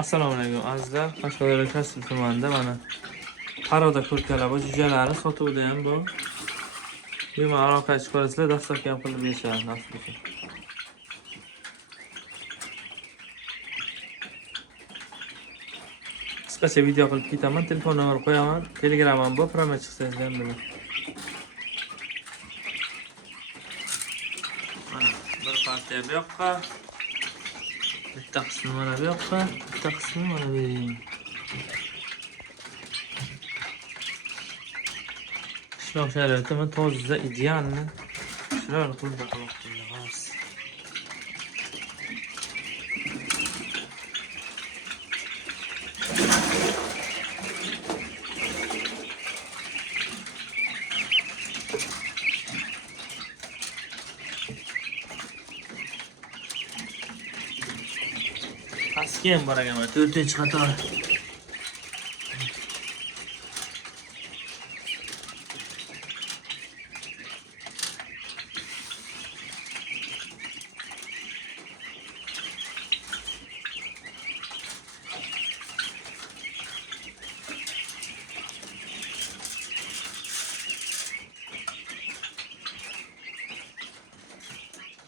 Assalomu alaykum azizlar. Qashqadaryo Kasbi tumanida mana Paroda ko'rkalab jo'jalari sotuvda ham bu. Bemalol aloqa chiqarasizlar, dastavka ham qilib berishadi nasib etsa. Qisqacha video qilib ketaman, telefon nomerini qo'yaman. Telegram'am bor, promo chiqsangiz ham bilan. Mana bir partiya bu yoqqa. Bitta qismi mana bu yoqqa, bitta qismi mana bu yerga. Qishloq sharoitimi toza, idealni. Shular qo'lda qilib. Pastga ham bor ekan, 4-qator.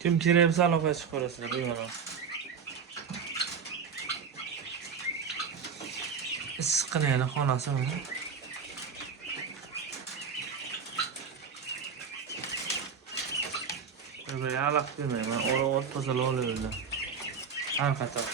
Kim kerak aloqa chiqarasizlar, bemalol. Issiqqina yana xonasi mana. Böyle yalaq demayman, o'rib tozalab olaverdim. Har qator.